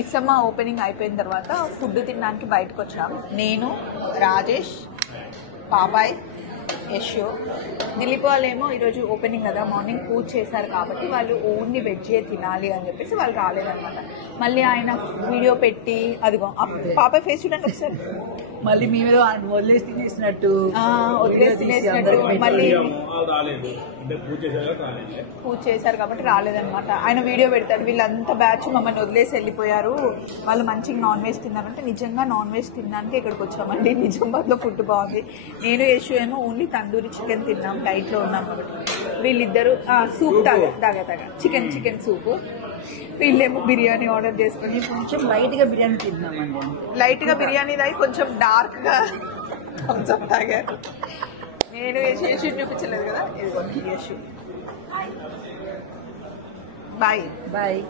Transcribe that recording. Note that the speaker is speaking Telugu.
మిక్సమ్మ ఓపెనింగ్ అయిపోయిన తర్వాత ఫుడ్ తినడానికి బయటకు వచ్చాం. నేను, రాజేష్, పాపాయ్, యశో. దిలీప్ వాళ్ళేమో ఈరోజు ఓపెనింగ్ కదా, మార్నింగ్ పూజ చేశారు కాబట్టి వాళ్ళు ఓన్లీ వెజ్జే తినాలి అని చెప్పేసి వాళ్ళు రాలేదన్నమాట. మళ్ళీ ఆయన వీడియో పెట్టి అదిగో పాపాయ్ ఫేస్ చూడండి ఒకసారి. మళ్ళీ మేము వదిలేసి తినేసినట్టు మళ్ళీ పూజ చేశారు కాబట్టి రాలేదన్నమాట. ఆయన వీడియో పెడతాడు, వీళ్ళంతా బ్యాచ్ మమ్మల్ని వదిలేసి వెళ్ళిపోయారు, వాళ్ళు మంచిగా నాన్ వెజ్ తిన్నారంటే నిజంగా నాన్ వెజ్ తినడానికి ఇక్కడికి వచ్చామండి. నిజామాబాద్లో ఫుడ్ బాగుంది. నేను యశు ఏమో ఓన్లీ తందూరి చికెన్ తిన్నాం, డైట్లో ఉన్నాం కాబట్టి. వీళ్ళిద్దరు సూప్ తాగా చికెన్ సూప్. వీళ్ళేమో బిర్యానీ ఆర్డర్ చేసుకుని కొంచెం లైట్గా బిర్యానీ తిన్నామండి. లైట్గా బిర్యానీ తాగి కొంచెం డార్క్గా కొంచెం తాగారు. నేను యశు చూపించలేదు కదా, ఇది యశు. బాయ్.